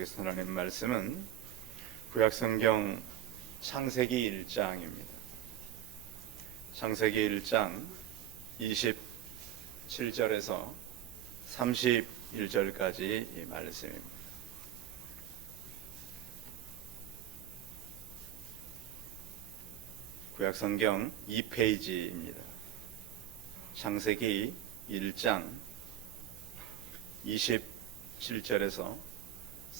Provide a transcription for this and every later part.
보겠습니다. 하나님 말씀은 구약성경 창세기 1장입니다. 창세기 1장 27절에서 31절까지 이 말씀입니다. 구약성경 2페이지입니다. 창세기 1장 27절에서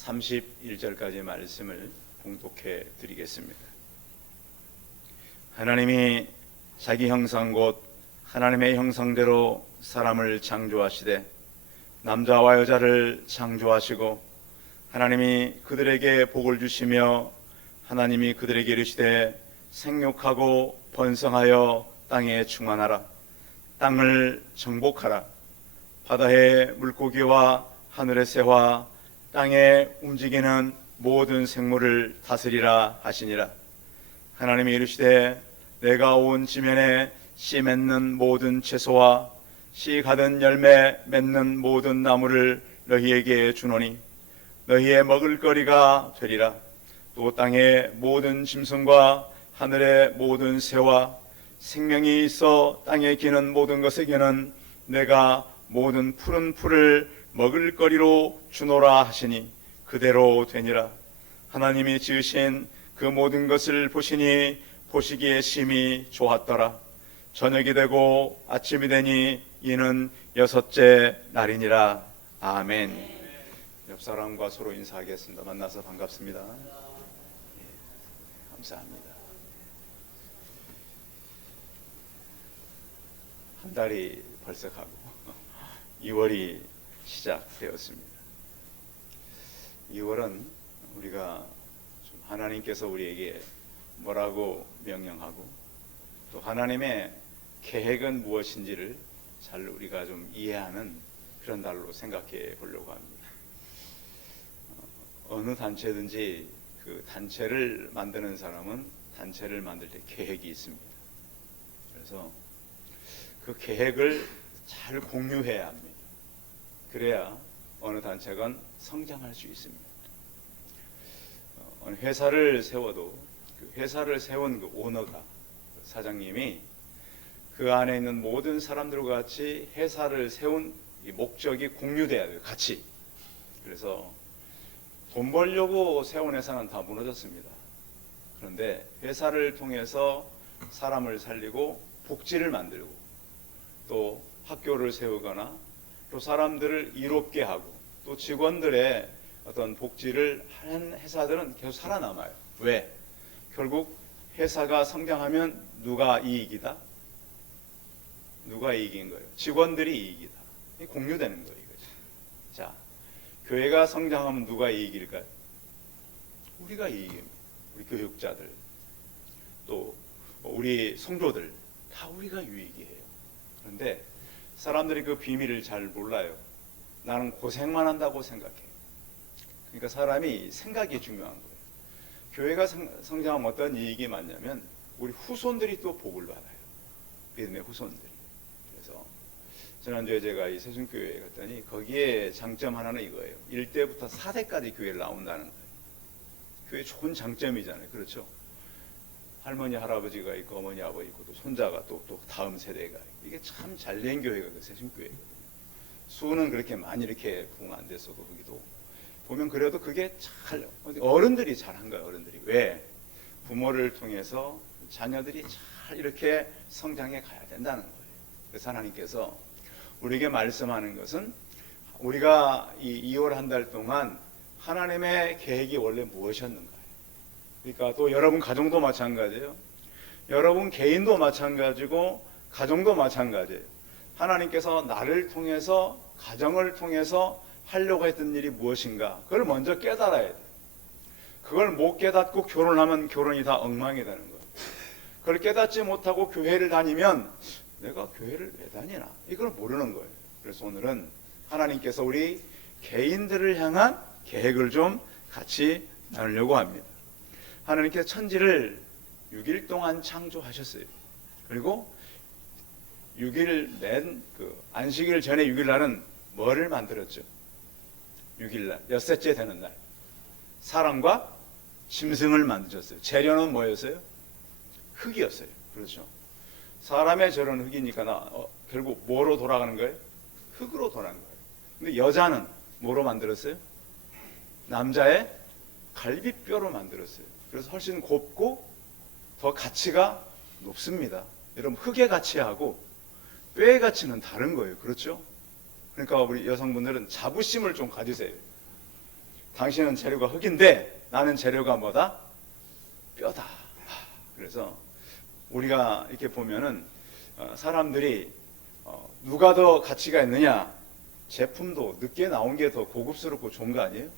31절까지 말씀을 봉독해 드리겠습니다. 하나님이 자기 형상 곧 하나님의 형상대로 사람을 창조하시되 남자와 여자를 창조하시고 하나님이 그들에게 복을 주시며 하나님이 그들에게 이르시되 생육하고 번성하여 땅에 충만하라. 땅을 정복하라. 바다의 물고기와 하늘의 새와 땅에 움직이는 모든 생물을 다스리라 하시니라. 하나님이 이르시되 내가 온 지면에 씨 맺는 모든 채소와 씨 가든 열매 맺는 모든 나무를 너희에게 주노니 너희의 먹을거리가 되리라. 또 땅의 모든 짐승과 하늘의 모든 새와 생명이 있어 땅에 기는 모든 것에게는 내가 모든 푸른 풀을 먹을거리로 주노라 하시니 그대로 되니라. 하나님이 지으신 그 모든 것을 보시니 보시기에 심히 좋았더라. 저녁이 되고 아침이 되니 이는 6째 날이니라. 아멘. 옆 사람과 서로 인사하겠습니다. 만나서 반갑습니다. 감사합니다. 한 달이 벌써 가고 2월이 시작되었습니다. 2월은 우리가 하나님께서 우리에게 뭐라고 명령하고 또 하나님의 계획은 무엇인지를 잘 우리가 좀 이해하는 그런 달로 생각해 보려고 합니다. 어느 단체든지 그 단체를 만드는 사람은 단체를 만들 때 계획이 있습니다. 그래서 그 계획을 잘 공유해야 합니다. 그래야 어느 단체가 성장할 수 있습니다. 어느 회사를 세워도 그 회사를 세운 그 오너가, 사장님이 그 안에 있는 모든 사람들과 같이 회사를 세운 이 목적이 공유돼야 돼요. 같이. 그래서 돈 벌려고 세운 회사는 다 무너졌습니다. 그런데 회사를 통해서 사람을 살리고 복지를 만들고 또 학교를 세우거나 또 사람들을 이롭게 하고 또 직원들의 어떤 복지를 하는 회사들은 계속 살아남아요. 왜? 결국 회사가 성장하면 누가 이익이다? 누가 이익인 거예요? 직원들이 이익이다. 공유되는 거예요. 이거죠. 자, 교회가 성장하면 누가 이익일까요? 우리가 이익입니다. 우리 교육자들 또 우리 성도들 다 우리가 유익이에요. 그런데 사람들이 그 비밀을 잘 몰라요. 나는 고생만 한다고 생각해요. 그러니까 사람이 생각이 중요한 거예요. 교회가 성장하면 어떤 이익이 많냐면 우리 후손들이 또 복을 받아요. 믿음의 후손들이. 그래서 지난주에 제가 이 세순교회에 갔더니 거기에 장점 하나는 이거예요. 1대부터 4대까지 교회를 나온다는 거예요. 교회 좋은 장점이잖아요. 그렇죠? 할머니 할아버지가 있고 어머니 아버지 있고 또 손자가 또 다음 세대가 있고 이게 참 잘된 교회가 그 세순교회거든요. 수는 그렇게 많이 이렇게 부흥 안 됐어도 거기도 보면 그래도 그게 잘 어른들이 잘한 거예요. 어른들이. 왜? 부모를 통해서 자녀들이 잘 이렇게 성장해 가야 된다는 거예요. 그래서 하나님께서 우리에게 말씀하는 것은 우리가 이 2월 한 달 동안 하나님의 계획이 원래 무엇이었는가. 그러니까 또 여러분 가정도 마찬가지예요. 여러분 개인도 마찬가지고 가정도 마찬가지예요. 하나님께서 나를 통해서 가정을 통해서 하려고 했던 일이 무엇인가 그걸 먼저 깨달아야 돼요. 그걸 못 깨닫고 결혼하면 결혼이 다 엉망이 되는 거예요. 그걸 깨닫지 못하고 교회를 다니면 내가 교회를 왜 다니나 이걸 모르는 거예요. 그래서 오늘은 하나님께서 우리 개인들을 향한 계획을 좀 같이 나누려고 합니다. 하나님께서 천지를 6일 동안 창조하셨어요. 그리고 6일 낸 그 안식일 전에 6일 날은 뭐를 만들었죠? 6일 날, 엿새째 되는 날. 사람과 짐승을 만드셨어요. 재료는 뭐였어요? 흙이었어요. 그렇죠. 사람의 재료는 흙이니까 결국 뭐로 돌아가는 거예요? 흙으로 돌아가는 거예요. 근데 여자는 뭐로 만들었어요? 남자의 갈비뼈로 만들었어요. 그래서 훨씬 곱고 더 가치가 높습니다. 여러분, 흙의 가치하고 뼈의 가치는 다른 거예요. 그렇죠? 그러니까 우리 여성분들은 자부심을 좀 가지세요. 당신은 재료가 흙인데 나는 재료가 뭐다? 뼈다. 그래서 우리가 이렇게 보면은 사람들이 누가 더 가치가 있느냐? 제품도 늦게 나온 게 더 고급스럽고 좋은 거 아니에요?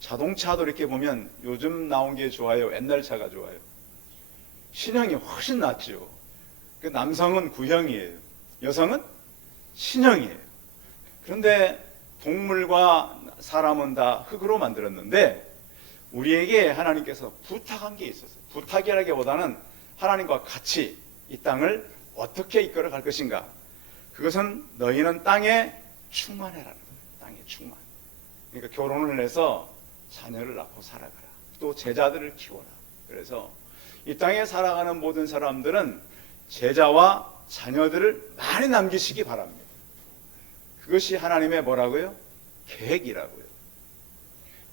자동차도 이렇게 보면 요즘 나온 게 좋아요? 옛날 차가 좋아요? 신형이 훨씬 낫죠. 그 남성은 구형이에요. 여성은 신형이에요. 그런데 동물과 사람은 다 흙으로 만들었는데 우리에게 하나님께서 부탁한 게 있었어요. 부탁이라기보다는 하나님과 같이 이 땅을 어떻게 이끌어 갈 것인가. 그것은 너희는 땅에 충만해라는 거예요. 땅에 충만. 그러니까 결혼을 해서 자녀를 낳고 살아가라. 또 제자들을 키워라. 그래서 이 땅에 살아가는 모든 사람들은 제자와 자녀들을 많이 남기시기 바랍니다. 그것이 하나님의 뭐라고요? 계획이라고요.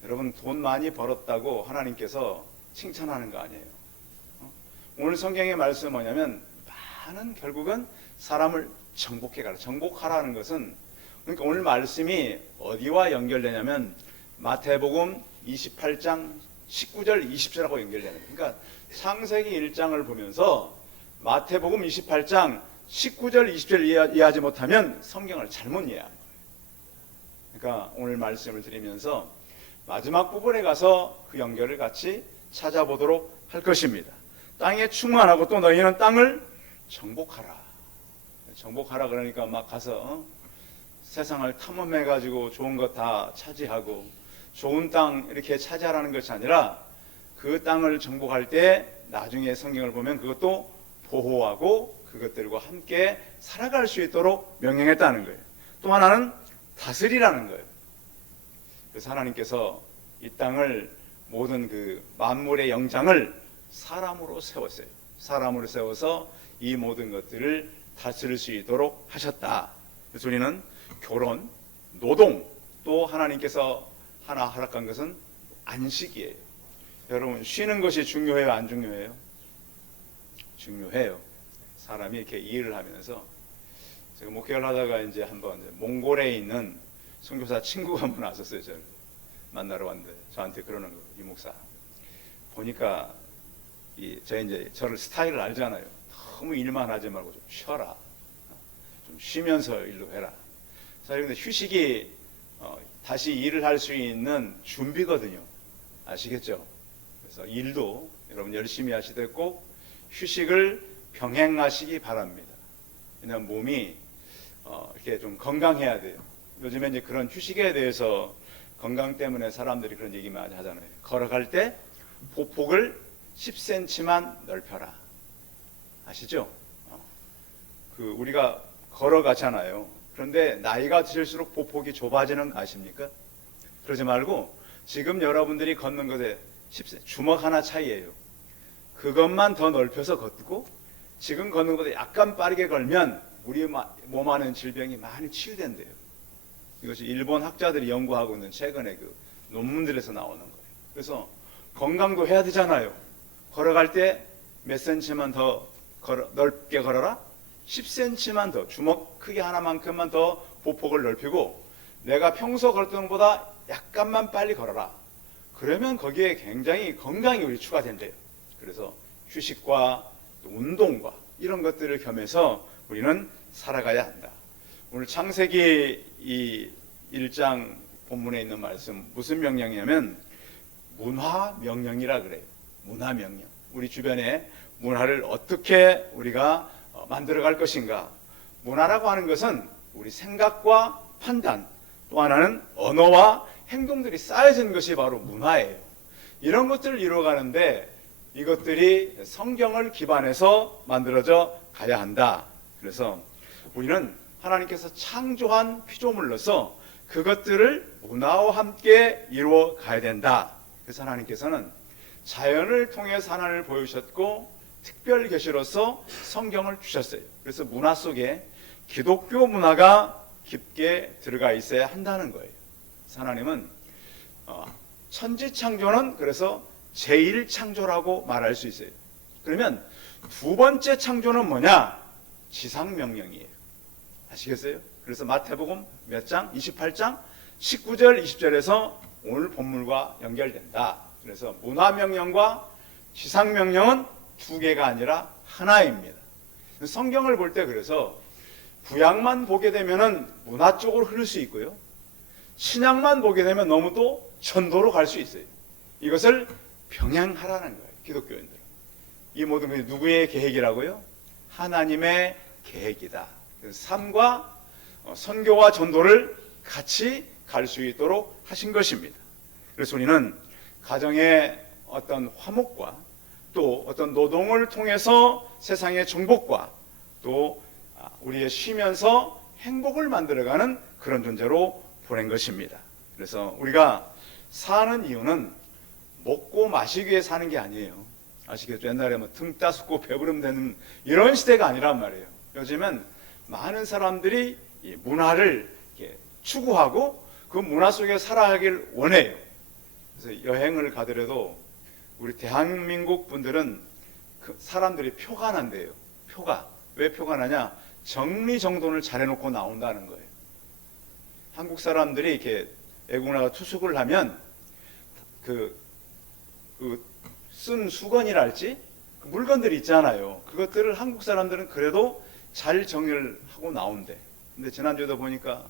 여러분, 돈 많이 벌었다고 하나님께서 칭찬하는 거 아니에요. 오늘 성경의 말씀은 뭐냐면 많은 결국은 사람을 정복해가라. 정복하라는 것은 그러니까 오늘 말씀이 어디와 연결되냐면 마태복음 28장 19절 20절하고 연결되는 거예요. 그러니까 창세기 1장을 보면서 마태복음 28장 19절 20절 이해하지 못하면 성경을 잘못 이해하는 거예요. 그러니까 오늘 말씀을 드리면서 마지막 부분에 가서 그 연결을 같이 찾아보도록 할 것입니다. 땅에 충만하고 또 너희는 땅을 정복하라. 정복하라 그러니까 막 가서 세상을 탐험해가지고 좋은 것 다 차지하고 좋은 땅 이렇게 차지하라는 것이 아니라 그 땅을 정복할 때 나중에 성경을 보면 그것도 보호하고 그것들과 함께 살아갈 수 있도록 명령했다는 거예요. 또 하나는 다스리라는 거예요. 그래서 하나님께서 이 땅을 모든 그 만물의 영장을 사람으로 세웠어요. 사람으로 세워서 이 모든 것들을 다스릴 수 있도록 하셨다. 그래서 우리는 결혼, 노동, 또 하나님께서 하나 허락한 것은 안식이에요. 여러분, 쉬는 것이 중요해요? 안 중요해요? 중요해요. 사람이 이렇게 일을 하면서 제가 목회를 하다가 이제 한번 몽골에 있는 선교사 친구가 한 분 왔었어요. 저를 만나러 왔는데 저한테 그러는 거예요. 이 목사 보니까 제가 이제 저를 스타일을 알잖아요. 너무 일만 하지 말고 좀 쉬어라. 좀 쉬면서 일도 해라. 자, 그런데 휴식이 다시 일을 할 수 있는 준비거든요. 아시겠죠? 그래서 일도 여러분 열심히 하시되 꼭 휴식을 병행하시기 바랍니다. 왜냐하면 몸이 이렇게 좀 건강해야 돼요. 요즘에 이제 그런 휴식에 대해서 건강 때문에 사람들이 그런 얘기 많이 하잖아요. 걸어갈 때 보폭을 10cm만 넓혀라. 아시죠? 우리가 걸어가잖아요. 그런데 나이가 드실수록 보폭이 좁아지는 거 아십니까? 그러지 말고 지금 여러분들이 걷는 것에 10cm, 주먹 하나 차이예요. 그것만 더 넓혀서 걷고 지금 걷는 것에 약간 빠르게 걸면 우리 몸 안에 질병이 많이 치유된대요. 이것이 일본 학자들이 연구하고 있는 최근에 그 논문들에서 나오는 거예요. 그래서 건강도 해야 되잖아요. 걸어갈 때 몇 센치만 더 넓게 걸어라? 10cm만 더, 주먹 크기 하나만큼만 더 보폭을 넓히고 내가 평소 걸었던 것보다 약간만 빨리 걸어라. 그러면 거기에 굉장히 건강이 우리 추가된대요. 그래서 휴식과 운동과 이런 것들을 겸해서 우리는 살아가야 한다. 오늘 창세기 이 1장 본문에 있는 말씀 무슨 명령이냐면 문화 명령이라 그래요. 문화 명령. 우리 주변에 문화를 어떻게 우리가 만들어 갈 것인가. 문화라고 하는 것은 우리 생각과 판단, 또 하나는 언어와 행동들이 쌓여진 것이 바로 문화예요. 이런 것들을 이루어가는데 이것들이 성경을 기반해서 만들어져 가야 한다. 그래서 우리는 하나님께서 창조한 피조물로서 그것들을 문화와 함께 이루어 가야 된다. 그래서 하나님께서는 자연을 통해서 하나님을 보여주셨고 특별 계시로서 성경을 주셨어요. 그래서 문화 속에 기독교 문화가 깊게 들어가 있어야 한다는 거예요. 그래서 하나님은 천지창조는 그래서 제1창조라고 말할 수 있어요. 그러면 두 번째 창조는 뭐냐? 지상명령이에요. 아시겠어요? 그래서 마태복음 몇 장? 28장 19절 20절에서 오늘 본문과 연결된다. 그래서 문화명령과 지상명령은 두 개가 아니라 하나입니다. 성경을 볼 때 그래서 구약만 보게 되면은 문화 쪽으로 흐를 수 있고요, 신약만 보게 되면 너무 또 전도로 갈 수 있어요. 이것을 병행하라는 거예요. 기독교인들은 이 모든 것이 누구의 계획이라고요? 하나님의 계획이다. 그래서 삶과 선교와 전도를 같이 갈 수 있도록 하신 것입니다. 그래서 우리는 가정의 어떤 화목과 또 어떤 노동을 통해서 세상의 정복과 또 우리의 쉬면서 행복을 만들어가는 그런 존재로 보낸 것입니다. 그래서 우리가 사는 이유는 먹고 마시기 위해 사는 게 아니에요. 아시겠죠? 옛날에 뭐 등 따숩고 배부르면 되는 이런 시대가 아니란 말이에요. 요즘은 많은 사람들이 이 문화를 추구하고 그 문화 속에 살아가길 원해요. 그래서 여행을 가더라도 우리 대한민국 분들은 그 사람들이 표가 난대요. 표가. 왜 표가 나냐? 정리정돈을 잘해놓고 나온다는 거예요. 한국 사람들이 이렇게 애국나가 투숙을 하면 쓴 수건이랄지 그 물건들이 있잖아요. 그것들을 한국 사람들은 그래도 잘 정리를 하고 나온대. 근데 지난주에도 보니까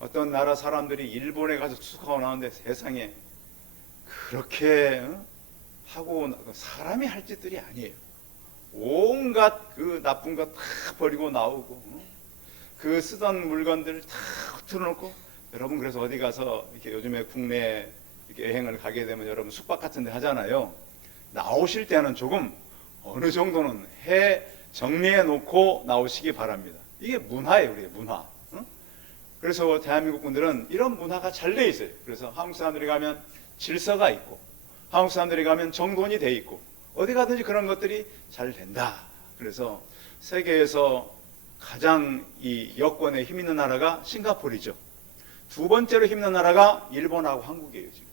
어떤 나라 사람들이 일본에 가서 투숙하고 나오는데 세상에 그렇게 하고 사람이 할 짓들이 아니에요. 온갖 그 나쁜 거 다 버리고 나오고 그 쓰던 물건들 다 틀어놓고, 여러분 그래서 어디 가서 이렇게 요즘에 국내 이렇게 여행을 가게 되면 여러분 숙박 같은 데 하잖아요. 나오실 때는 조금 어느 정도는 정리해 놓고 나오시기 바랍니다. 이게 문화예요. 우리의 문화. 그래서 대한민국 분들은 이런 문화가 잘 돼 있어요. 그래서 한국 사람들이 가면 질서가 있고, 한국 사람들이 가면 정돈이 돼 있고, 어디 가든지 그런 것들이 잘 된다. 그래서 세계에서 가장 이 여권에 힘 있는 나라가 싱가포르죠. 두 번째로 힘 있는 나라가 일본하고 한국이에요. 지금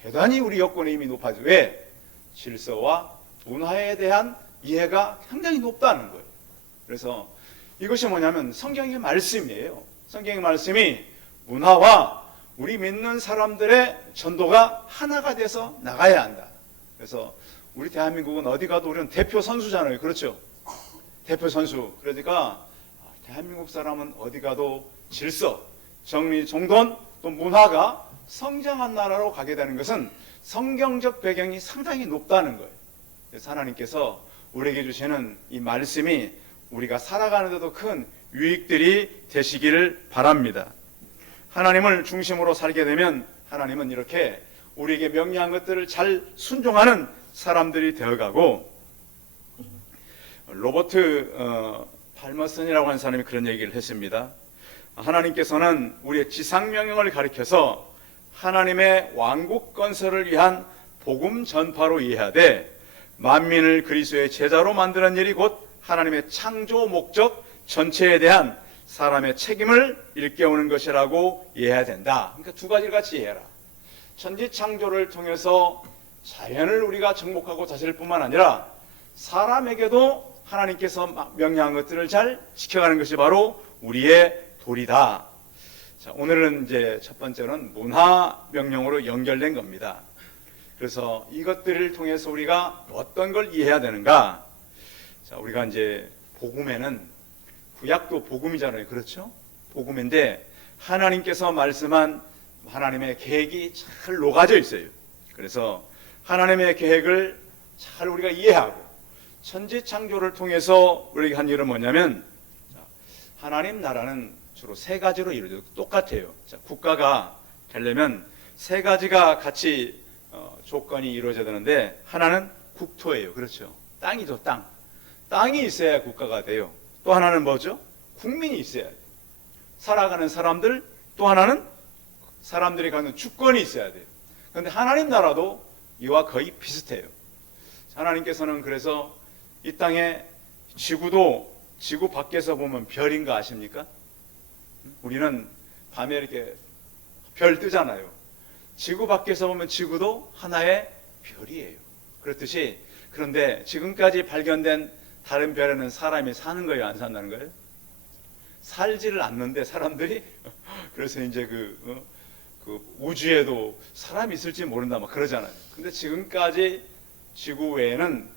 대단히 우리 여권의 힘이 높아져. 왜? 질서와 문화에 대한 이해가 굉장히 높다는 거예요. 그래서 이것이 뭐냐면 성경의 말씀이에요. 성경의 말씀이 문화와 우리 믿는 사람들의 전도가 하나가 돼서 나가야 한다. 그래서 우리 대한민국은 어디 가도 우리는 대표 선수잖아요. 그렇죠? 대표 선수. 그러니까 대한민국 사람은 어디 가도 질서, 정리, 정돈, 또 문화가 성장한 나라로 가게 되는 것은 성경적 배경이 상당히 높다는 거예요. 그래서 하나님께서 우리에게 주시는 이 말씀이 우리가 살아가는 데도 큰 유익들이 되시기를 바랍니다. 하나님을 중심으로 살게 되면 하나님은 이렇게 우리에게 명령한 것들을 잘 순종하는 사람들이 되어가고, 로버트 팔머슨이라고 하는 사람이 그런 얘기를 했습니다. 하나님께서는 우리의 지상명령을 가리켜서 하나님의 왕국 건설을 위한 복음 전파로 이해하되 만민을 그리스도의 제자로 만드는 일이 곧 하나님의 창조 목적 전체에 대한 사람의 책임을 일깨우는 것이라고 이해해야 된다. 그러니까 두 가지를 같이 이해해라. 천지 창조를 통해서 자연을 우리가 정복하고 다스릴 뿐만 아니라 사람에게도 하나님께서 명령한 것들을 잘 지켜가는 것이 바로 우리의 도리다. 자, 오늘은 이제 첫 번째는 문화 명령으로 연결된 겁니다. 그래서 이것들을 통해서 우리가 어떤 걸 이해해야 되는가? 자, 우리가 이제 복음에는 구약도 복음이잖아요. 그렇죠? 복음인데 하나님께서 말씀한 하나님의 계획이 잘 녹아져 있어요. 그래서 하나님의 계획을 잘 우리가 이해하고 천지 창조를 통해서 우리가 한 일은 뭐냐면, 하나님 나라는 주로 세 가지로 이루어져요. 똑같아요. 자, 국가가 되려면 세 가지가 같이 조건이 이루어져야 되는데, 하나는 국토예요. 그렇죠? 땅이죠. 땅이 있어야 국가가 돼요. 또 하나는 뭐죠? 국민이 있어야 돼요. 살아가는 사람들. 또 하나는 사람들이 갖는 주권이 있어야 돼요. 그런데 하나님 나라도 이와 거의 비슷해요. 하나님께서는 그래서 이 땅에 지구도 지구 밖에서 보면 별인 거 아십니까? 우리는 밤에 이렇게 별 뜨잖아요. 지구 밖에서 보면 지구도 하나의 별이에요. 그렇듯이, 그런데 지금까지 발견된 다른 별에는 사람이 사는 거예요, 안 산다는 거예요? 살지를 않는데 사람들이 그래서 이제 그 우주에도 사람이 있을지 모른다 막 그러잖아요. 근데 지금까지 지구 외에는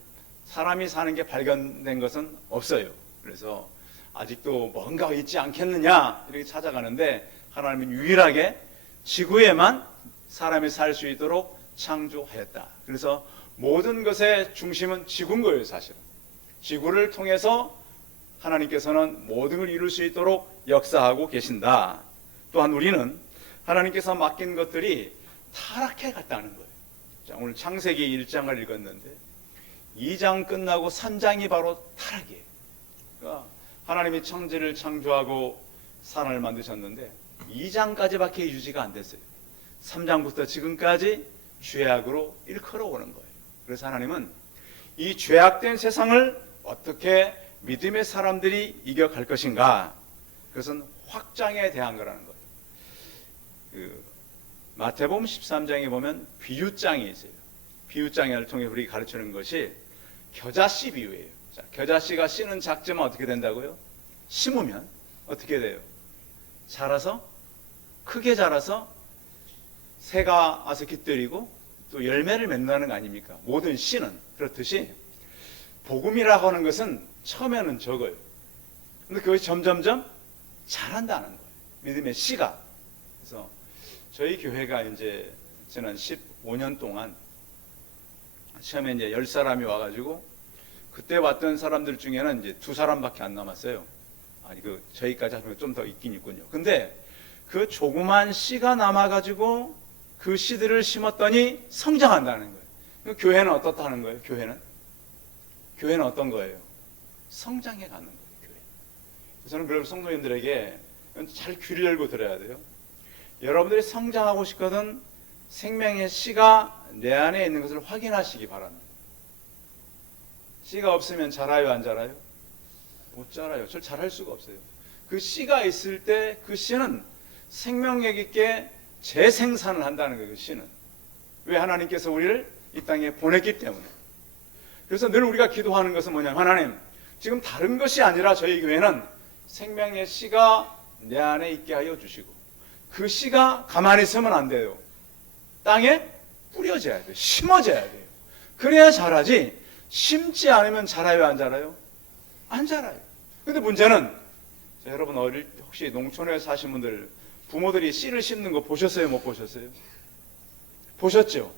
사람이 사는 게 발견된 것은 없어요. 그래서 아직도 뭔가 있지 않겠느냐 이렇게 찾아가는데, 하나님은 유일하게 지구에만 사람이 살 수 있도록 창조하였다. 그래서 모든 것의 중심은 지구인 거예요, 사실은. 지구를 통해서 하나님께서는 모든 걸 이룰 수 있도록 역사하고 계신다. 또한 우리는 하나님께서 맡긴 것들이 타락해 갔다는 거예요. 자, 오늘 창세기 1장을 읽었는데 2장 끝나고 3장이 바로 타락이에요. 그러니까 하나님이 천지를 창조하고 사람을 만드셨는데 2장까지밖에 유지가 안 됐어요. 3장부터 지금까지 죄악으로 일컬어오는 거예요. 그래서 하나님은 이 죄악된 세상을 어떻게 믿음의 사람들이 이겨갈 것인가, 그것은 확장에 대한 거라는 거예요. 마태복음 13장에 보면 비유장이 있어요. 비유장을 통해 우리 가르치는 것이 겨자씨 비유예요. 자, 겨자씨가 씨는 작지만 어떻게 된다고요? 심으면 어떻게 돼요? 자라서, 크게 자라서 새가 와서 깃들이고 또 열매를 맺는다는 거 아닙니까? 모든 씨는 그렇듯이 복음이라고 하는 것은 처음에는 적어요. 근데 그것이 점점점 자란다는 거예요. 믿음의 씨가. 그래서 저희 교회가 이제 지난 15년 동안 처음에 이제 10사람이 와가지고, 그때 왔던 사람들 중에는 이제 2사람밖에 안 남았어요. 아니, 저희까지 하면 좀 더 있긴 있군요. 근데 그 조그만 씨가 남아가지고 그 씨들을 심었더니 성장한다는 거예요. 교회는 어떻다는 거예요? 교회는 어떤 거예요? 성장해 가는 거예요, 교회. 저는 그래서 성도님들에게 잘 귀를 열고 들어야 돼요. 여러분들이 성장하고 싶거든 생명의 씨가 내 안에 있는 것을 확인하시기 바랍니다. 씨가 없으면 자라요, 안 자라요? 못 자라요. 저 자랄 수가 없어요. 그 씨가 있을 때 그 씨는 생명력 있게 재생산을 한다는 거예요. 그 씨는. 왜? 하나님께서 우리를 이 땅에 보냈기 때문에. 그래서 늘 우리가 기도하는 것은 뭐냐면, 하나님, 지금 다른 것이 아니라 저희 교회는 생명의 씨가 내 안에 있게 하여 주시고, 그 씨가 가만히 있으면 안 돼요. 땅에 뿌려져야 돼요. 심어져야 돼요. 그래야 자라지, 심지 않으면 자라요, 안 자라요? 안 자라요. 근데 문제는, 자, 여러분 혹시 농촌에 사신 분들 부모들이 씨를 심는 거 보셨어요, 못 보셨어요? 보셨죠?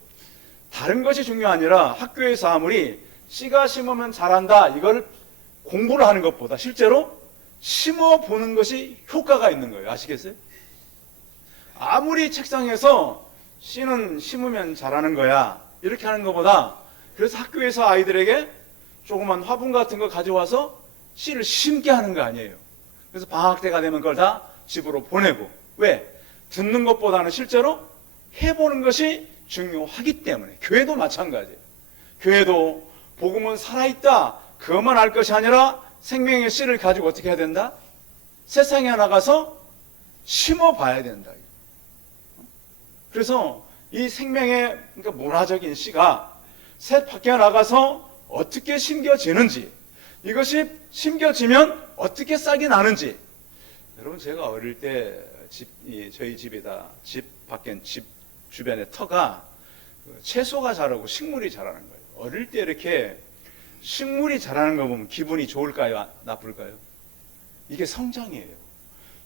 다른 것이 중요한 아니라 학교에서 아무리 씨가 심으면 자란다 이걸 공부를 하는 것보다 실제로 심어보는 것이 효과가 있는 거예요. 아시겠어요? 아무리 책상에서 씨는 심으면 자라는 거야 이렇게 하는 것보다, 그래서 학교에서 아이들에게 조그만 화분 같은 거 가져와서 씨를 심게 하는 거 아니에요. 그래서 방학 때가 되면 그걸 다 집으로 보내고. 왜? 듣는 것보다는 실제로 해보는 것이 중요하기 때문에. 교회도 마찬가지예요. 교회도 복음은 살아있다 그것만 알 것이 아니라 생명의 씨를 가지고 어떻게 해야 된다? 세상에 나가서 심어봐야 된다. 그래서 이 생명의, 그러니까 문화적인 씨가 새 밖에 나가서 어떻게 심겨지는지, 이것이 심겨지면 어떻게 싹이 나는지. 여러분, 제가 어릴 때 저희 집에다, 집 밖엔 집 주변에 터가 채소가 자라고 식물이 자라는 거예요. 어릴 때 이렇게 식물이 자라는 거 보면 기분이 좋을까요? 나쁠까요? 이게 성장이에요.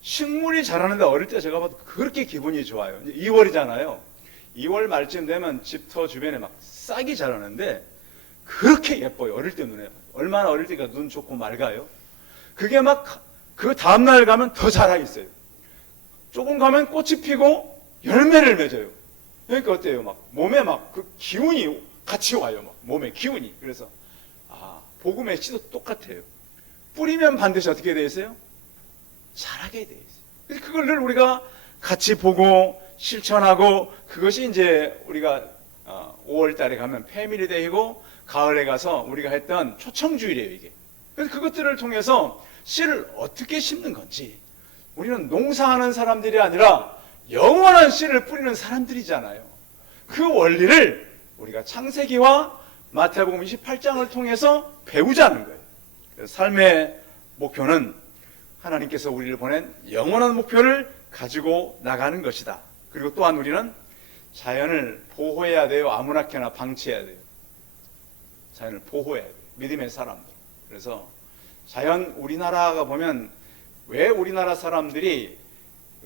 식물이 자라는데 어릴 때 제가 봐도 그렇게 기분이 좋아요. 2월이잖아요. 2월 말쯤 되면 집터 주변에 막 싹이 자라는데 그렇게 예뻐요. 어릴 때 눈에. 얼마나 어릴 때가 눈 좋고 맑아요. 그게 막 그 다음날 가면 더 자라 있어요. 조금 가면 꽃이 피고 열매를 맺어요. 그러니까 어때요? 막 몸에 막 그 기운이 같이 와요. 막 몸에 기운이. 그래서 복음의 씨도 똑같아요. 뿌리면 반드시 어떻게 돼 있어요? 자라게 돼 있어요. 그래서 그걸 늘 우리가 같이 보고 실천하고 그것이 이제 우리가 5월 달에 가면 패밀리데이고 가을에 가서 우리가 했던 초청주일이에요, 이게. 그래서 그것들을 통해서 씨를 어떻게 심는 건지, 우리는 농사하는 사람들이 아니라 영원한 씨를 뿌리는 사람들이잖아요. 그 원리를 우리가 창세기와 마태복음 28장을 통해서 배우자는 거예요. 그래서 삶의 목표는 하나님께서 우리를 보낸 영원한 목표를 가지고 나가는 것이다. 그리고 또한 우리는 자연을 보호해야 돼요? 아무렇게나 방치해야 돼요? 자연을 보호해야 돼요. 믿음의 사람들. 그래서 자연, 우리나라가 보면 왜 우리나라 사람들이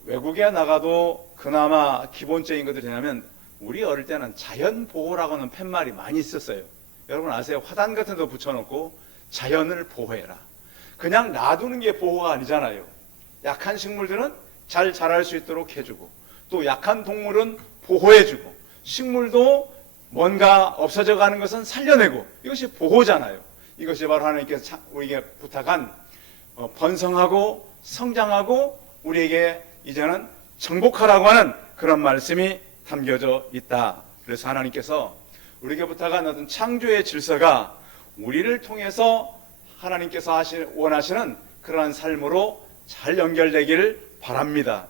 외국에 나가도 그나마 기본적인 것들이 되냐면, 우리 어릴 때는 자연 보호라고 하는 팻말이 많이 있었어요. 여러분 아세요? 화단 같은 데 붙여놓고 자연을 보호해라. 그냥 놔두는 게 보호가 아니잖아요. 약한 식물들은 잘 자랄 수 있도록 해주고, 또 약한 동물은 보호해주고, 식물도 뭔가 없어져 가는 것은 살려내고, 이것이 보호잖아요. 이것이 바로 하나님께서 우리에게 부탁한 번성하고 성장하고 우리에게 이제는 정복하라고 하는 그런 말씀이 담겨져 있다. 그래서 하나님께서 우리에게 부탁한 어떤 창조의 질서가 우리를 통해서 하나님께서 원하시는 그러한 삶으로 잘 연결되기를 바랍니다.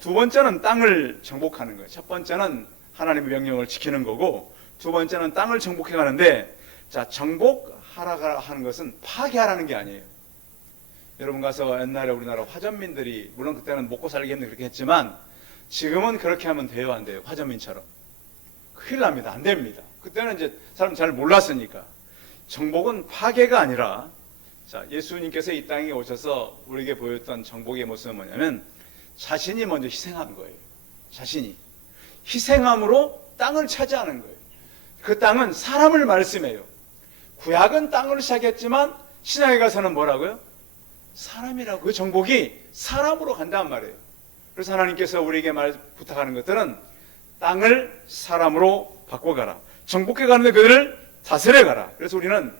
두 번째는 땅을 정복하는 거예요. 첫 번째는 하나님의 명령을 지키는 거고, 두 번째는 땅을 정복해 가는데, 자, 정복하라 하는 것은 파괴하라는 게 아니에요. 여러분 가서 옛날에 우리나라 화전민들이, 물론 그때는 먹고 살기 힘들게 그렇게 했지만 지금은 그렇게 하면 돼요, 안 돼요? 화전민처럼 큰일 납니다. 안 됩니다. 그때는 이제 사람 잘 몰랐으니까. 정복은 파괴가 아니라, 자, 예수님께서 이 땅에 오셔서 우리에게 보였던 정복의 모습은 뭐냐면, 자신이 먼저 희생한 거예요. 자신이 희생함으로 땅을 차지하는 거예요. 그 땅은 사람을 말씀해요. 구약은 땅으로 시작했지만 신약에 가서는 뭐라고요? 사람이라고. 그 정복이 사람으로 간단 말이에요. 그래서 하나님께서 우리에게 부탁하는 것들은 땅을 사람으로 바꿔가라. 정복해 가는데 그들을 다스려 가라. 그래서 우리는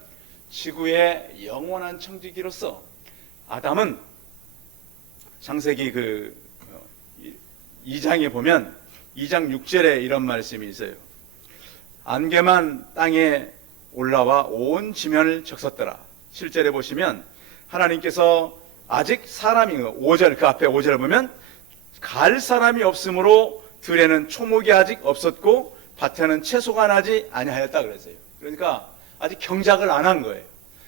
지구의 영원한 청지기로서, 아담은 창세기 2장에 보면 2장 6절에 이런 말씀이 있어요. 안개만 땅에 올라와 온 지면을 적셨더라. 7절에 보시면 하나님께서 아직 사람이, 5절, 그 앞에 5절을 보면 갈 사람이 없으므로 들에는 초목이 아직 없었고 밭에는 채소가 나지 아니하였다 그랬어요. 그러니까 아직 경작을 안 한 거예요.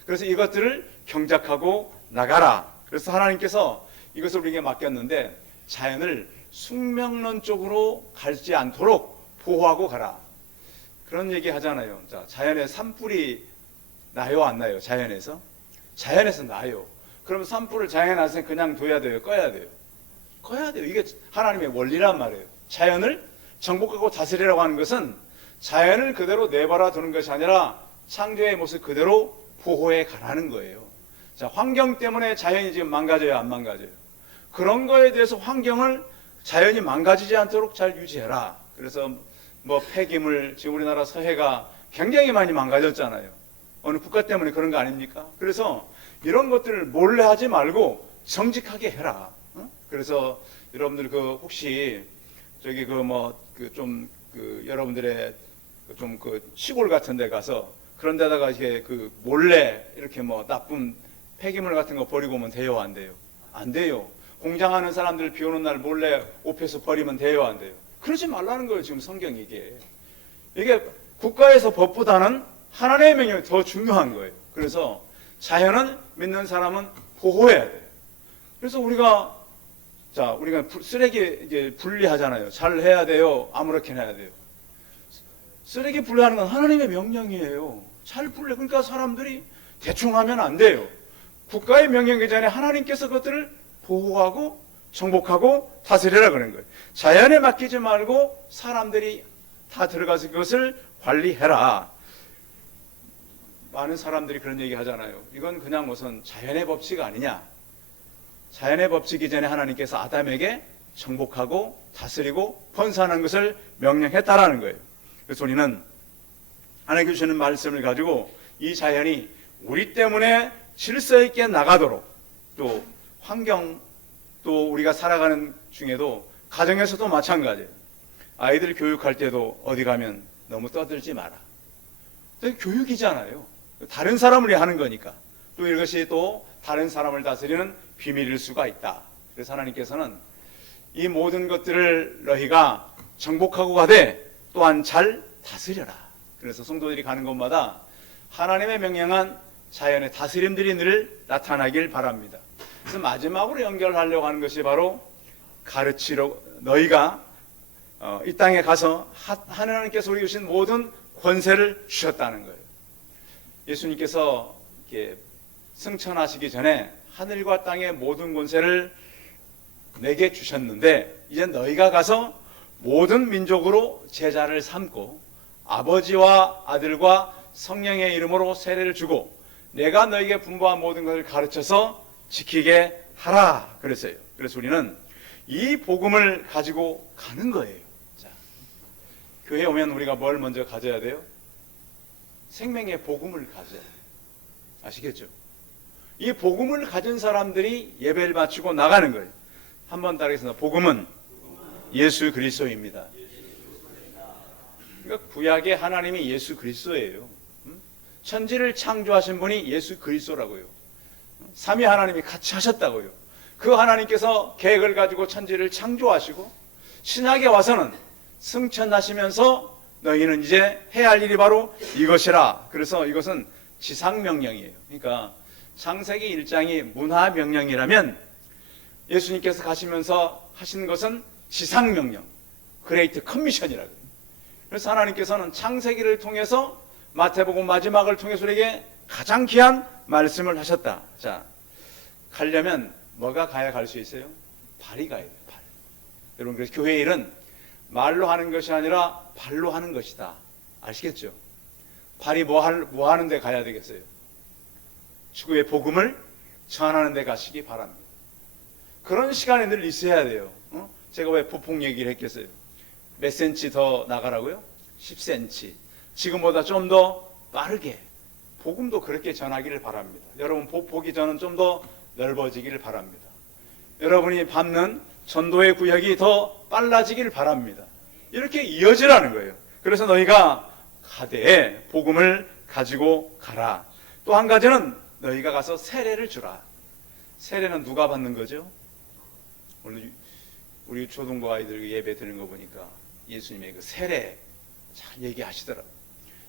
그래서 이것들을 경작하고 나가라. 그래서 하나님께서 이것을 우리에게 맡겼는데, 자연을 숙명론 쪽으로 가지 않도록 보호하고 가라. 그런 얘기 하잖아요. 자, 자연에 산불이 나요, 안 나요? 자연에서? 자연에서 나요. 그럼 산불을 자연에 나서 그냥 둬야 돼요? 꺼야 돼요? 꺼야 돼요. 이게 하나님의 원리란 말이에요. 자연을 정복하고 다스리라고 하는 것은 자연을 그대로 내버려 두는 것이 아니라 창조의 모습 그대로 보호해 가라는 거예요. 자, 환경 때문에 자연이 지금 망가져요, 안 망가져요? 그런 거에 대해서 환경을, 자연이 망가지지 않도록 잘 유지해라. 그래서 폐기물, 지금 우리나라 서해가 굉장히 많이 망가졌잖아요. 어느 국가 때문에 그런 거 아닙니까? 그래서 이런 것들을 몰래 하지 말고 정직하게 해라. 그래서 여러분들 혹시 저기 여러분들의 시골 같은 데 가서 그런 데다가 이렇게 몰래 이렇게 나쁜 폐기물 같은 거 버리고 오면 돼요, 안 돼요? 안 돼요. 공장하는 사람들 비 오는 날 몰래 옵해서 버리면 돼요, 안 돼요? 그러지 말라는 거예요, 지금 성경이 이게 국가에서 법보다는 하나님의 명령이 더 중요한 거예요. 그래서 자연은 믿는 사람은 보호해야 돼요. 그래서 우리가 쓰레기 이제 분리하잖아요. 잘 해야 돼요? 아무렇게나 해야 돼요? 쓰레기 분리하는 건 하나님의 명령이에요. 잘 분리. 그러니까 사람들이 대충 하면 안 돼요. 국가의 명령이기 전에 하나님께서 그것들을 보호하고 정복하고 다스리라 그러는 거예요. 자연에 맡기지 말고 사람들이 다 들어가서 그것을 관리해라. 많은 사람들이 그런 얘기 하잖아요. 이건 그냥 무슨 자연의 법칙 아니냐. 자연의 법칙 이전에 하나님께서 아담에게 정복하고 다스리고 번성하는 것을 명령했다라는 거예요. 그래서 우리는 하나님께 주시는 말씀을 가지고 이 자연이 우리 때문에 질서 있게 나가도록, 또 환경, 또 우리가 살아가는 중에도 가정에서도 마찬가지예요. 아이들 교육할 때도 어디 가면 너무 떠들지 마라. 교육이잖아요. 다른 사람을 위해 하는 거니까. 또 이것이 또 다른 사람을 다스리는 비밀일 수가 있다. 그래서 하나님께서는 이 모든 것들을 너희가 정복하고 가되 또한 잘 다스려라. 그래서 성도들이 가는 곳마다 하나님의 명령한 자연의 다스림들이 늘 나타나길 바랍니다. 그래서 마지막으로 연결하려고 하는 것이 바로 가르치러 너희가 이 땅에 가서 하나님께서 우리에게 주신 모든 권세를 주셨다는 거예요. 예수님께서 이렇게 승천하시기 전에 하늘과 땅의 모든 권세를 내게 주셨는데 이제 너희가 가서 모든 민족으로 제자를 삼고 아버지와 아들과 성령의 이름으로 세례를 주고 내가 너희에게 분부한 모든 것을 가르쳐서 지키게 하라 그랬어요. 그래서 우리는 이 복음을 가지고 가는 거예요. 자, 교회에 오면 우리가 뭘 먼저 가져야 돼요? 생명의 복음을 가져야 돼요. 아시겠죠? 이 복음을 가진 사람들이 예배를 바치고 나가는 거예요. 한번 따르겠습니다. 복음은 예수 그리스도입니다. 그러니까 구약의 하나님이 예수 그리스도예요. 천지를 창조하신 분이 예수 그리스도라고요. 삼위 하나님이 같이 하셨다고요. 그 하나님께서 계획을 가지고 천지를 창조하시고 신약에 와서는 승천하시면서 너희는 이제 해야 할 일이 바로 이것이라. 그래서 이것은 지상명령이에요. 그러니까 창세기 1장이 문화명령이라면 예수님께서 가시면서 하신 것은 지상명령, 그레이트 커미션이라고 해요. 그래서 하나님께서는 창세기를 통해서 마태복음 마지막을 통해서 우리에게 가장 귀한 말씀을 하셨다. 자, 가려면 뭐가 가야 갈 수 있어요? 발이 가야 돼요. 발. 여러분, 그래서 교회 일은 말로 하는 것이 아니라 발로 하는 것이다. 아시겠죠? 발이 뭐 하는 데 가야 되겠어요? 지구의 복음을 전하는 데 가시기 바랍니다. 그런 시간이 늘 있어야 돼요. 제가 왜 부폭 얘기를 했겠어요? 몇 센치 더 나가라고요? 10cm. 지금보다 좀 더 빠르게. 복음도 그렇게 전하기를 바랍니다. 여러분 복이 저는 좀 더 넓어지기를 바랍니다. 여러분이 밟는 전도의 구역이 더 빨라지기를 바랍니다. 이렇게 이어지라는 거예요. 그래서 너희가 가되 복음을 가지고 가라. 또 한 가지는 너희가 가서 세례를 주라. 세례는 누가 받는 거죠? 오늘 우리 초등부 아이들 예배 드리는 거 보니까 예수님의 그 세례 잘 얘기하시더라고요.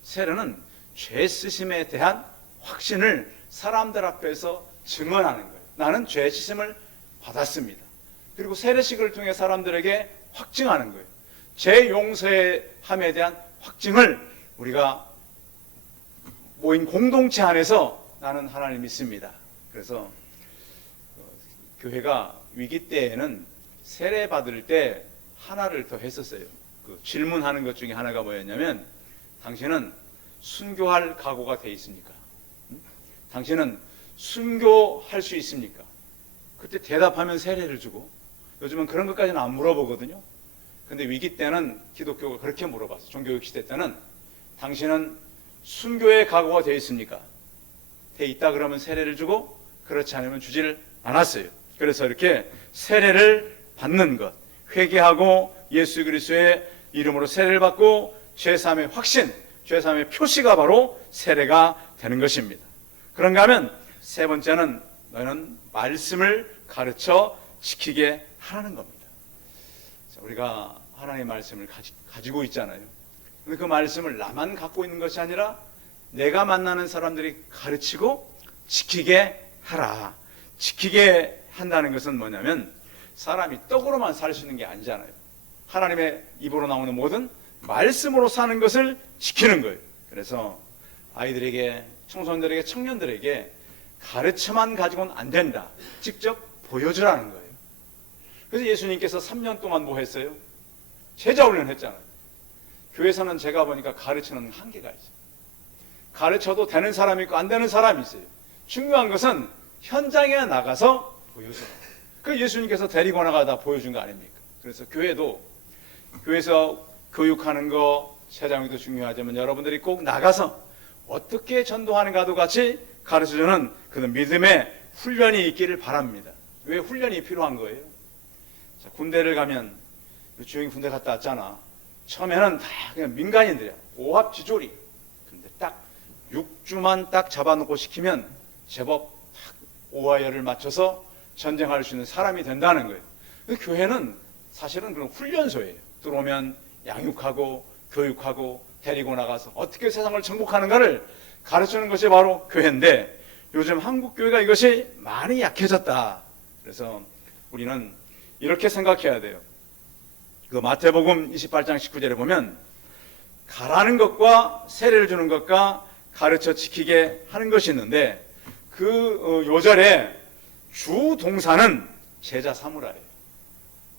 세례는 죄 쓰심에 대한 확신을 사람들 앞에서 증언하는 거예요. 나는 죄 씻음을 받았습니다. 그리고 세례식을 통해 사람들에게 확증하는 거예요. 죄 용서함에 대한 확증을 우리가 모인 공동체 안에서 나는 하나님 믿습니다. 그래서 교회가 위기 때에는 세례 받을 때 하나를 더 했었어요. 그 질문하는 것 중에 하나가 뭐였냐면 당신은 순교할 각오가 돼 있습니까? 당신은 순교할 수 있습니까? 그때 대답하면 세례를 주고 요즘은 그런 것까지는 안 물어보거든요. 근데 위기 때는 기독교가 그렇게 물어봤어요. 종교육 시대 때는 당신은 순교의 각오가 돼 있습니까? 돼 있다 그러면 세례를 주고 그렇지 않으면 주지를 않았어요. 그래서 이렇게 세례를 받는 것, 회개하고 예수 그리스도의 이름으로 세례를 받고 죄사함의 확신, 죄사함의 표시가 바로 세례가 되는 것입니다. 그런가 하면 세 번째는 너는 말씀을 가르쳐 지키게 하라는 겁니다. 자, 우리가 하나님의 말씀을 가지고 있잖아요. 근데 그 말씀을 나만 갖고 있는 것이 아니라 내가 만나는 사람들이 가르치고 지키게 하라. 지키게 한다는 것은 뭐냐면 사람이 떡으로만 살 수 있는 게 아니잖아요. 하나님의 입으로 나오는 모든 말씀으로 사는 것을 지키는 거예요. 그래서 아이들에게, 청소년들에게, 청년들에게 가르쳐만 가지고는 안 된다. 직접 보여주라는 거예요. 그래서 예수님께서 3년 동안 뭐 했어요? 제자 훈련 했잖아요. 교회에서는 제가 보니까 가르치는 한계가 있어요. 가르쳐도 되는 사람이 있고 안 되는 사람이 있어요. 중요한 것은 현장에 나가서 보여줘라. 그 예수님께서 데리고 나가다 보여준 거 아닙니까? 그래서 교회도 교회에서 교육하는 거, 세장도 중요하지만 여러분들이 꼭 나가서 어떻게 전도하는가도 같이 가르쳐주는 그런 믿음의 훈련이 있기를 바랍니다. 왜 훈련이 필요한 거예요? 자, 군대를 가면 주영이 군대 갔다 왔잖아. 처음에는 다 그냥 민간인들이야. 오합지졸이. 근데 딱 6주만 딱 잡아놓고 시키면 제법 딱 오하열을 맞춰서 전쟁할 수 있는 사람이 된다는 거예요. 교회는 사실은 그런 훈련소예요. 들어오면 양육하고 교육하고 데리고 나가서 어떻게 세상을 정복하는가를 가르치는 것이 바로 교회인데, 요즘 한국 교회가 이것이 많이 약해졌다. 그래서 우리는 이렇게 생각해야 돼요. 그 마태복음 28장 19절에 보면 가라는 것과 세례를 주는 것과 가르쳐 지키게 하는 것이 있는데, 그 요절에 주 동사는 제자 사무라예요.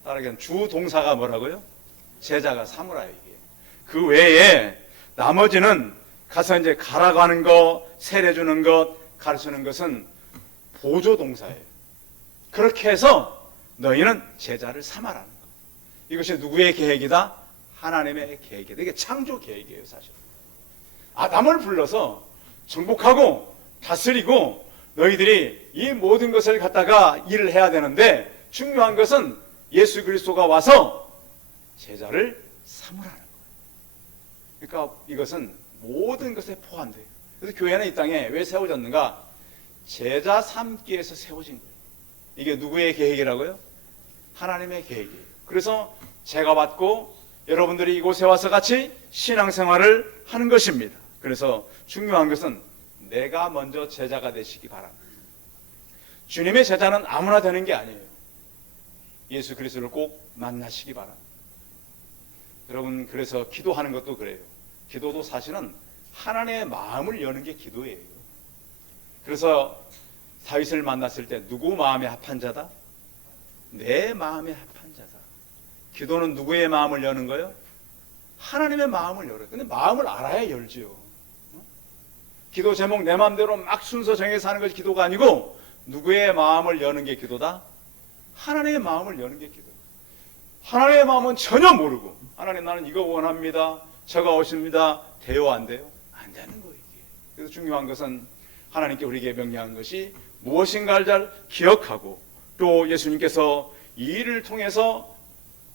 따라하면 주 동사가 뭐라고요? 제자가 사무라예요. 이게. 그 외에 나머지는 가서 이제 가라고 하는 것, 세례 주는 것, 가르치는 것은 보조 동사예요. 그렇게 해서 너희는 제자를 삼아라는 것. 이것이 누구의 계획이다? 하나님의 계획이다. 이게 창조 계획이에요, 사실. 아담을 불러서 정복하고 다스리고 너희들이 이 모든 것을 갖다가 일을 해야 되는데, 중요한 것은 예수 그리스도가 와서 제자를 삼으라는 거예요. 그러니까 이것은 모든 것에 포함돼요. 그래서 교회는 이 땅에 왜 세워졌는가? 제자 삼기 위해서 세워진 거예요. 이게 누구의 계획이라고요? 하나님의 계획이에요. 그래서 제가 받고 여러분들이 이곳에 와서 같이 신앙생활을 하는 것입니다. 그래서 중요한 것은 내가 먼저 제자가 되시기 바랍니다. 주님의 제자는 아무나 되는 게 아니에요. 예수 그리스도를 꼭 만나시기 바랍니다. 여러분, 그래서 기도하는 것도 그래요. 기도도 사실은 하나님의 마음을 여는 게 기도예요. 그래서 다윗을 만났을 때 누구 마음에 합한 자다? 내 마음에 합한 자다. 기도는 누구의 마음을 여는 거예요? 하나님의 마음을 열어요. 근데 마음을 알아야 열지요. 기도 제목 내 마음대로 막 순서 정해서 하는 것이 기도가 아니고, 누구의 마음을 여는 게 기도다? 하나님의 마음을 여는 게 기도다. 하나님의 마음은 전혀 모르고, 하나님 나는 이거 원합니다, 저거 오십니다, 돼요 안 돼요? 안 되는 거예요, 이게. 그래서 중요한 것은 하나님께 우리에게 명령한 것이 무엇인가를 잘 기억하고, 또 예수님께서 이 일을 통해서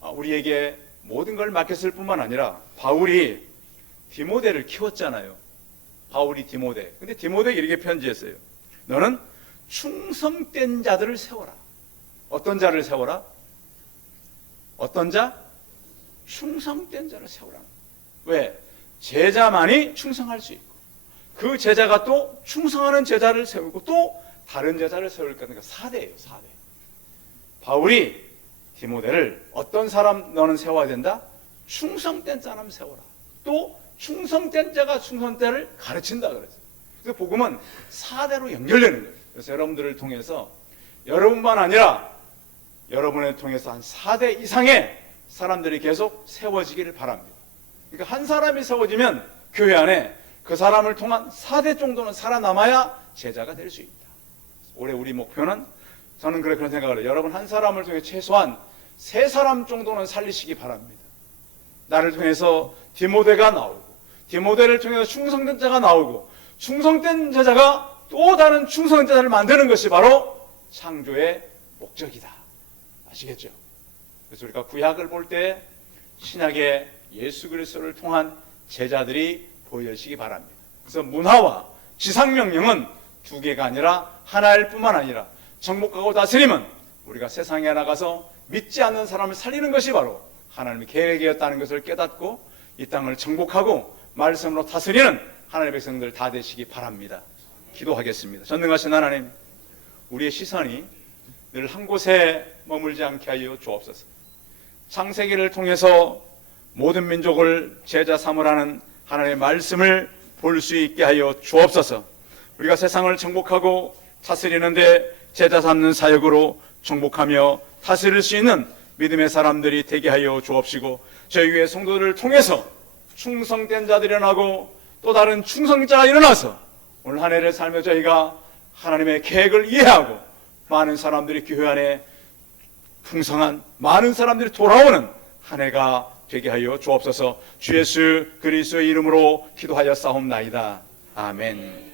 우리에게 모든 걸 맡겼을 뿐만 아니라 바울이 디모데를 키웠잖아요. 바울이 디모데. 근데 디모데에게 이렇게 편지했어요. 너는 충성된 자들을 세워라. 어떤 자를 세워라? 어떤 자? 충성된 자를 세우라. 왜? 제자만이 충성할 수 있고, 그 제자가 또 충성하는 제자를 세우고 또 다른 제자를 세울 거니까 4대예요. 4대. 바울이 디모데를 어떤 사람 너는 세워야 된다? 충성된 사람 세워라. 또 충성된 자가 충성된을 가르친다 그랬어요. 그래서 복음은 4대로 연결되는 거예요. 그래서 여러분들을 통해서, 여러분만 아니라 여러분을 통해서 한 4대 이상의 사람들이 계속 세워지기를 바랍니다. 그러니까 한 사람이 세워지면 교회 안에 그 사람을 통한 4대 정도는 살아남아야 제자가 될 수 있다. 올해 우리 목표는, 저는 그런 생각을 해요. 여러분 한 사람을 통해 최소한 3사람 정도는 살리시기 바랍니다. 나를 통해서 디모데가 나오고, 디모데를 통해서 충성된 자가 나오고, 충성된 제자가 또 다른 충성된 제자를 만드는 것이 바로 창조의 목적이다. 아시겠죠? 그래서 우리가 구약을 볼 때 신약의 예수 그리스도를 통한 제자들이 보여지기 바랍니다. 그래서 문화와 지상명령은 2개가 아니라 하나일 뿐만 아니라, 정복하고 다스림은 우리가 세상에 나가서 믿지 않는 사람을 살리는 것이 바로 하나님의 계획이었다는 것을 깨닫고 이 땅을 정복하고 말씀으로 다스리는 하나님의 백성들 다 되시기 바랍니다. 기도하겠습니다. 전능하신 하나님, 우리의 시선이 늘 한 곳에 머물지 않게 하여 주옵소서. 창세기를 통해서 모든 민족을 제자 삼으라는 하나님의 말씀을 볼 수 있게 하여 주옵소서. 우리가 세상을 정복하고 다스리는데 제자 삼는 사역으로 정복하며 다스릴 수 있는 믿음의 사람들이 되게 하여 주옵시고, 저희 위에 성도들을 통해서 충성된 자들이 일어나고 또 다른 충성자가 일어나서 오늘 한 해를 살며 저희가 하나님의 계획을 이해하고 많은 사람들이 교회 안에 풍성한 많은 사람들이 돌아오는 한 해가 되게 하여 주옵소서. 주 예수 그리스도의 이름으로 기도하여 싸움나이다. 아멘.